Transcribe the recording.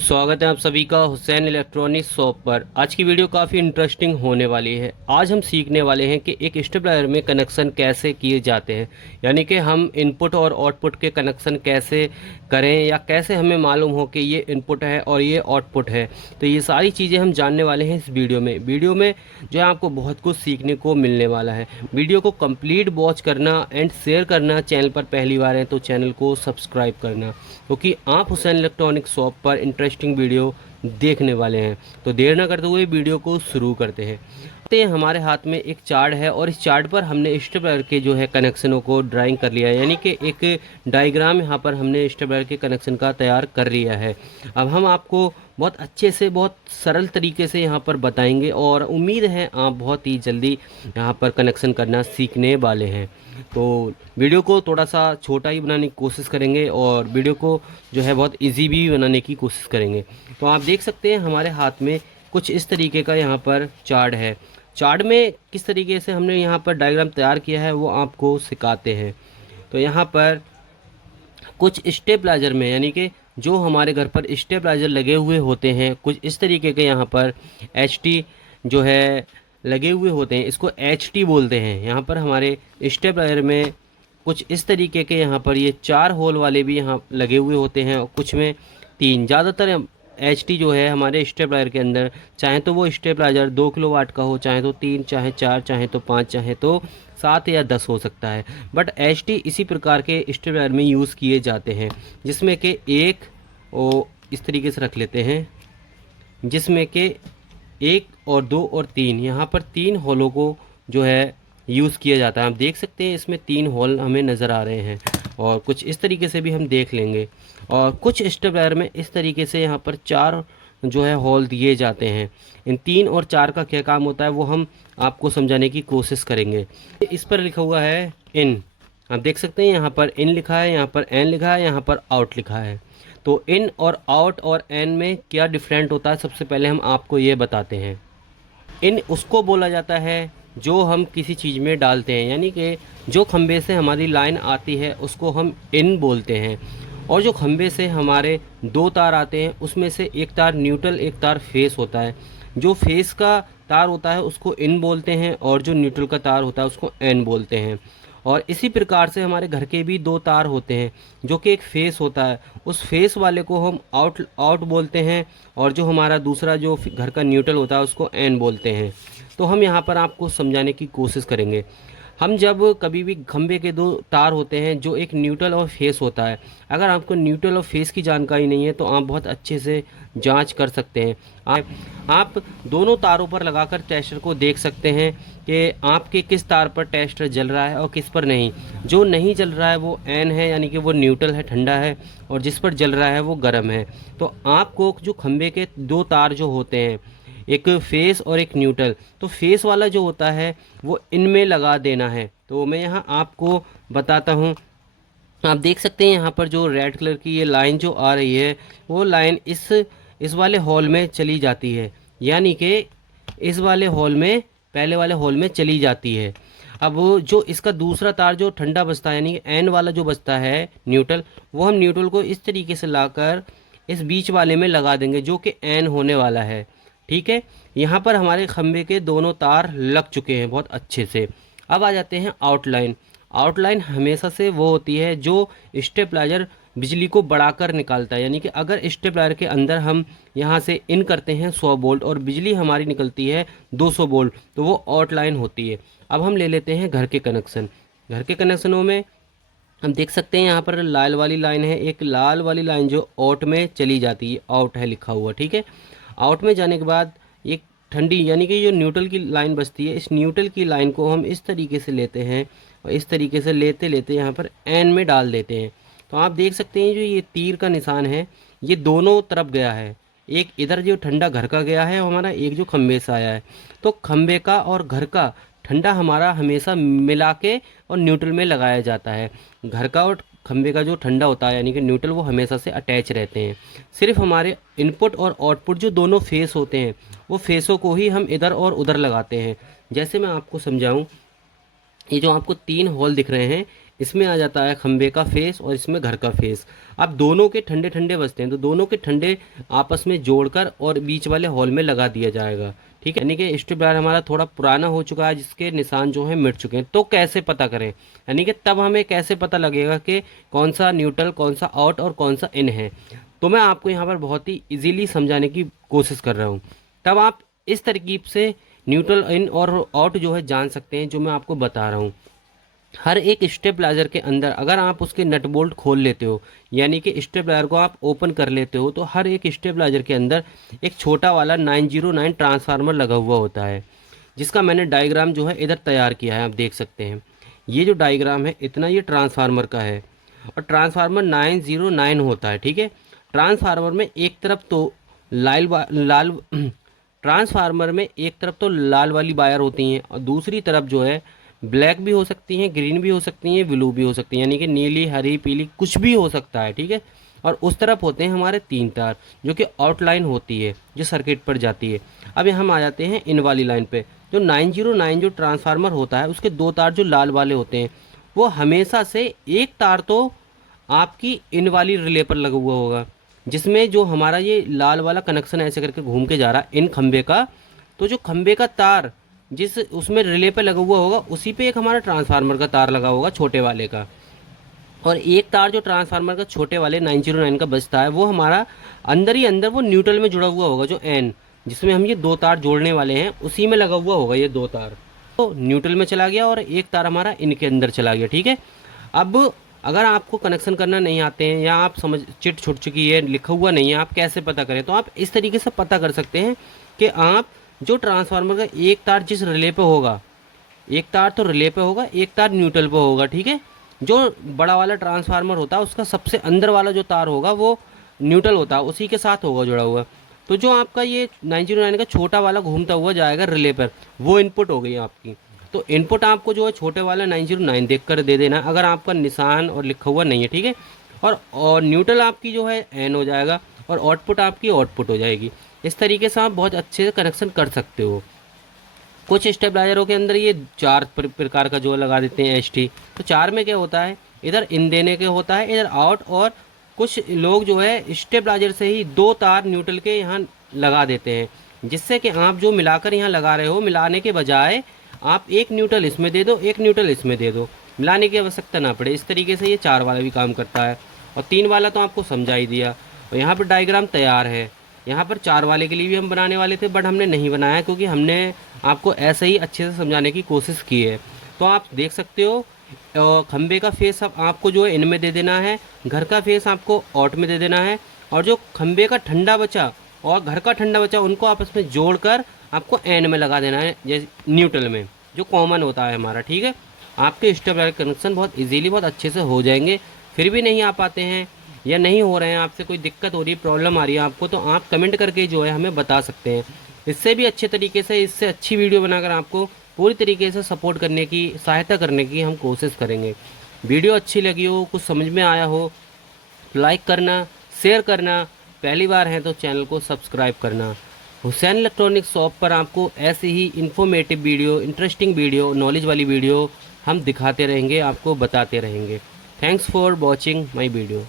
स्वागत है आप सभी का हुसैन इलेक्ट्रॉनिक्स शॉप पर। आज की वीडियो काफ़ी इंटरेस्टिंग होने वाली है। आज हम सीखने वाले हैं कि एक स्टेपलायर में कनेक्शन कैसे किए जाते हैं, यानी कि हम इनपुट और आउटपुट के कनेक्शन कैसे करें या कैसे हमें मालूम हो कि ये इनपुट है और ये आउटपुट है। तो ये सारी चीज़ें हम जानने वाले हैं इस वीडियो में जो है आपको बहुत कुछ सीखने को मिलने वाला है। वीडियो को कंप्लीट वॉच करना एंड शेयर करना, चैनल पर पहली बार हैं तो चैनल को सब्सक्राइब करना, क्योंकि आप हुसैन इलेक्ट्रॉनिक्स शॉप पर इंटरेस्टिंग वीडियो देखने वाले हैं। तो देर ना करते हुए वीडियो को शुरू करते हैं। हमारे हाथ में एक चार्ट है और इस चार्ट पर हमने स्टेपलर के जो है कनेक्शनों को ड्राइंग कर लिया है, यानी कि एक डायग्राम यहाँ पर हमने स्टेपलर के कनेक्शन का तैयार कर लिया है। अब हम आपको बहुत अच्छे से, बहुत सरल तरीके से यहाँ पर बताएंगे और उम्मीद है आप बहुत ही जल्दी यहाँ पर कनेक्शन करना सीखने वाले हैं। तो वीडियो को थोड़ा सा छोटा ही बनाने की कोशिश करेंगे और वीडियो को जो है बहुत इजी भी बनाने की कोशिश करेंगे। तो आप देख सकते हैं हमारे हाथ में कुछ इस तरीके का यहाँ पर चार्ट है। चार्ट में किस तरीके से हमने यहाँ पर डायग्राम तैयार किया है वो आपको सिखाते हैं। तो यहाँ पर कुछ स्टेबलाइजर में, यानी कि जो हमारे घर पर स्टेबलाइजर लगे हुए होते हैं, कुछ इस तरीके के यहाँ पर HT जो है लगे हुए होते हैं, इसको HT बोलते हैं। यहाँ पर हमारे स्टेबलाइजर में कुछ इस तरीके के यहाँ पर ये 4 होल वाले भी यहाँ लगे हुए होते हैं और कुछ में 3। ज़्यादातर HT जो है हमारे स्टेबलाइजर के अंदर, चाहे तो वो स्टेबलाइजर 2 किलोवाट का हो, चाहे तो 3, चाहे 4, चाहे तो 5, चाहे तो 7 या 10 हो सकता है। बट HT इसी प्रकार के स्टेबलाइजर में यूज़ किए जाते हैं, जिसमें कि एक और इस तरीके से रख लेते हैं, जिसमें कि 1 और 2 और 3, यहाँ पर 3 होलों को जो है यूज़ किया जाता है। आप देख सकते हैं इसमें 3 होल हमें नज़र आ रहे हैं और कुछ इस तरीके से भी हम देख लेंगे। और कुछ स्टेपलायर में इस तरीके से यहाँ पर 4 जो है होल दिए जाते हैं। इन 3 और 4 का क्या काम होता है वो हम आपको समझाने की कोशिश करेंगे। इस पर लिखा हुआ है इन, आप देख सकते हैं यहाँ पर इन लिखा है, यहाँ पर एन लिखा है, यहाँ पर आउट लिखा है। तो इन और आउट और एन में क्या डिफरेंट होता है, सबसे पहले हम आपको ये बताते हैं। इन उसको बोला जाता है जो हम किसी चीज़ में डालते हैं, यानी कि जो खंबे से हमारी लाइन आती है उसको हम इन बोलते हैं। और जो खंबे से हमारे 2 तार आते हैं उसमें से एक तार न्यूट्रल, एक तार फेस होता है। जो फेस का तार होता है उसको इन बोलते हैं और जो न्यूट्रल का तार होता है उसको एन बोलते हैं। और इसी प्रकार से हमारे घर के भी 2 तार होते हैं, जो कि एक फेस होता है, उस फेस वाले को हम आउट आउट बोलते हैं और जो हमारा दूसरा जो घर का न्यूट्रल होता है उसको एन बोलते हैं। तो हम यहाँ पर आपको समझाने की कोशिश करेंगे। हम जब कभी भी खंबे के 2 तार होते हैं जो एक न्यूट्रल और फेस होता है, अगर आपको न्यूट्रल और फेस की जानकारी नहीं है तो आप बहुत अच्छे से जांच कर सकते हैं। आप दोनों तारों पर लगाकर टेस्टर को देख सकते हैं कि आपके किस तार पर टेस्टर जल रहा है और किस पर नहीं। जो नहीं जल रहा है वो एन है, यानी कि वो न्यूट्रल है, ठंडा है, और जिस पर जल रहा है वो गर्म है। तो आपको जो खंबे के 2 तार जो होते हैं, एक फेस और एक न्यूट्रल, तो फेस वाला जो होता है वो इनमें लगा देना है। तो मैं यहाँ आपको बताता हूँ। आप देख सकते हैं यहाँ पर जो रेड कलर की ये लाइन जो आ रही है वो लाइन इस वाले हॉल में चली जाती है, यानी कि इस वाले हॉल में, पहले वाले हॉल में चली जाती है। अब जो इसका दूसरा तार जो ठंडा बचता है, यानी कि एन वाला जो बचता है न्यूट्रल, वो हम न्यूट्रल को इस तरीके से लाकर इस बीच वाले में लगा देंगे जो कि एन होने वाला है। ठीक है, यहाँ पर हमारे खंबे के दोनों तार लग चुके हैं बहुत अच्छे से। अब आ जाते हैं आउटलाइन। आउटलाइन हमेशा से वो होती है जो स्टेपलाइजर बिजली को बढ़ाकर निकालता है, यानी कि अगर स्टेपलाइजर के अंदर हम यहाँ से इन करते हैं 100 वोल्ट और बिजली हमारी निकलती है 200 वोल्ट, तो वो आउटलाइन होती है। अब हम ले लेते हैं घर के कनेक्शन। घर के कनेक्शनों में हम देख सकते हैं यहाँ पर लाल वाली लाइन है, एक लाल वाली लाइन जो आउट में चली जाती है, आउट है लिखा हुआ। ठीक है, आउट में जाने के बाद एक ठंडी, यानी कि जो न्यूट्रल की लाइन बचती है, इस न्यूट्रल की लाइन को हम इस तरीके से लेते हैं और इस तरीके से लेते लेते यहाँ पर एन में डाल देते हैं। तो आप देख सकते हैं जो ये तीर का निशान है ये दोनों तरफ गया है। एक इधर जो ठंडा घर का गया है हमारा, एक जो खंबे से आया है। तो खंबे का और घर का ठंडा हमारा हमेशा मिला के और न्यूट्रल में लगाया जाता है। घर का और खंबे का जो ठंडा होता है, यानी कि न्यूट्रल, वो हमेशा से अटैच रहते हैं। सिर्फ हमारे इनपुट और आउटपुट जो दोनों फेस होते हैं वो फेसों को ही हम इधर और उधर लगाते हैं। जैसे मैं आपको समझाऊं, ये जो आपको 3 होल दिख रहे हैं, इसमें आ जाता है खंबे का फेस और इसमें घर का फेस। अब दोनों के ठंडे ठंडे बजते हैं तो दोनों के ठंडे आपस में जोड़कर और बीच वाले हॉल में लगा दिया जाएगा। ठीक है, यानी कि स्ट्रिप लायर हमारा थोड़ा पुराना हो चुका है, जिसके निशान जो है मिट चुके हैं। तो कैसे पता करें, यानी कि तब हमें कैसे पता लगेगा कि कौन सा न्यूट्रल, कौन सा आउट और कौन सा इन है। तो मैं आपको यहाँ पर बहुत ही इजीली समझाने की कोशिश कर रहा हूँ। तब आप इस तरकीब से न्यूट्रल, इन और आउट जो है जान सकते हैं, जो मैं आपको बता रहा हूँ। हर एक स्टेबलाइजर के अंदर अगर आप उसके नट बोल्ट खोल लेते हो, यानी कि स्टेबलाइजर को आप ओपन कर लेते हो, तो हर एक स्टेबलाइजर के अंदर एक छोटा वाला 909 ट्रांसफार्मर लगा हुआ होता है, जिसका मैंने डायग्राम जो है इधर तैयार किया है। आप देख सकते हैं ये जो डायग्राम है, इतना ये ट्रांसफार्मर का है और ट्रांसफार्मर 909 होता है। ठीक है, ट्रांसफार्मर में एक तरफ तो लाल ट्रांसफार्मर में एक तरफ तो लाल वाली वायर होती हैं और दूसरी तरफ जो है ब्लैक भी हो सकती हैं, ग्रीन भी हो सकती हैं, ब्लू भी हो सकती हैं, यानी कि नीली, हरी, पीली, कुछ भी हो सकता है। ठीक है, और उस तरफ होते हैं हमारे 3 तार, जो कि आउटलाइन होती है, जो सर्किट पर जाती है। अब यहाँ हम आ जाते हैं इन वाली लाइन पे। जो 909 जो ट्रांसफार्मर होता है, उसके 2 तार जो लाल वाले होते हैं, वो हमेशा से एक तार तो आपकी इन वाली रिले पर लगा हुआ होगा, जिसमें जो हमारा ये लाल वाला कनेक्शन ऐसे करके घूम के जा रहा है इन खंबे का। तो जो खंबे का तार जिस उसमें रिले पे लगा हुआ होगा, उसी पे एक हमारा ट्रांसफार्मर का तार लगा होगा छोटे वाले का, और एक तार जो ट्रांसफार्मर का छोटे वाले 909 का बचता है, वो हमारा अंदर ही अंदर वो न्यूट्रल में जुड़ा हुआ होगा, जो एन जिसमें हम ये 2 तार जोड़ने वाले हैं, उसी में लगा हुआ होगा ये 2 तार। तो न्यूट्रल में चला गया और एक तार हमारा इनके अंदर चला गया। ठीक है, अब अगर आपको कनेक्शन करना नहीं आते हैं या आप समझ चिट छुट चुकी है, लिखा हुआ नहीं है, आप कैसे पता करें, तो आप इस तरीके से पता कर सकते हैं कि आप जो ट्रांसफार्मर का एक तार जिस रिले पे होगा, एक तार तो रिले पे होगा, एक तार न्यूट्रल पे होगा। ठीक है, जो बड़ा वाला ट्रांसफार्मर होता है उसका सबसे अंदर वाला जो तार होगा वो न्यूट्रल होता है, उसी के साथ होगा जुड़ा हुआ। तो जो आपका ये 909 का छोटा वाला घूमता हुआ जाएगा रिले पर, वो इनपुट हो गई आपकी। तो इनपुट आपको जो है छोटे वाला 909 देख कर दे देना, अगर आपका निशान और लिखा हुआ नहीं है। ठीक है, और न्यूट्रल आपकी जो है एन हो जाएगा और आउटपुट आपकी आउटपुट हो जाएगी। इस तरीके से आप बहुत अच्छे से कनेक्शन कर सकते हो। कुछ स्टेबलाइजरों के अंदर ये 4 प्रकार का जो लगा देते हैं एसटी। तो 4 में क्या होता है, इधर इन देने के होता है, इधर आउट, और कुछ लोग जो है स्टेबलाइजर से ही 2 तार न्यूट्रल के यहाँ लगा देते हैं, जिससे कि आप जो मिलाकर यहाँ लगा रहे हो, मिलाने के बजाय आप एक न्यूट्रल इसमें दे दो, एक न्यूट्रल इसमें दे दो, मिलाने की आवश्यकता ना पड़े। इस तरीके से ये 4 वाला भी काम करता है और 3 वाला तो आपको समझा ही दिया। और यहाँ पर डायग्राम तैयार है। यहाँ पर 4 वाले के लिए भी हम बनाने वाले थे, बट हमने नहीं बनाया क्योंकि हमने आपको ऐसे ही अच्छे से समझाने की कोशिश की है। तो आप देख सकते हो खंबे का फेस अब आपको जो है इनमें दे देना है, घर का फेस आपको आउट में दे देना है, और जो खंबे का ठंडा बचा और घर का ठंडा बचा उनको आपस में जोड़कर आपको एन में लगा देना है, जैसे न्यूट्रल में जो कॉमन होता है हमारा। ठीक है, आपके स्टेबलाइजर कनेक्शन बहुत इजीली, बहुत अच्छे से हो जाएंगे। फिर भी नहीं आ पाते हैं या नहीं हो रहे हैं, आपसे कोई दिक्कत हो रही है, प्रॉब्लम आ रही है आपको, तो आप कमेंट करके जो है हमें बता सकते हैं। इससे भी अच्छे तरीके से, इससे अच्छी वीडियो बनाकर आपको पूरी तरीके से सपोर्ट करने की, सहायता करने की हम कोशिश करेंगे। वीडियो अच्छी लगी हो, कुछ समझ में आया हो, लाइक करना, शेयर करना, पहली बार है तो चैनल को सब्सक्राइब करना। हुसैन इलेक्ट्रॉनिक शॉप पर आपको ऐसे ही informative video, interesting video, knowledge वाली वीडियो हम दिखाते रहेंगे, आपको बताते रहेंगे। Thanks for watching my video.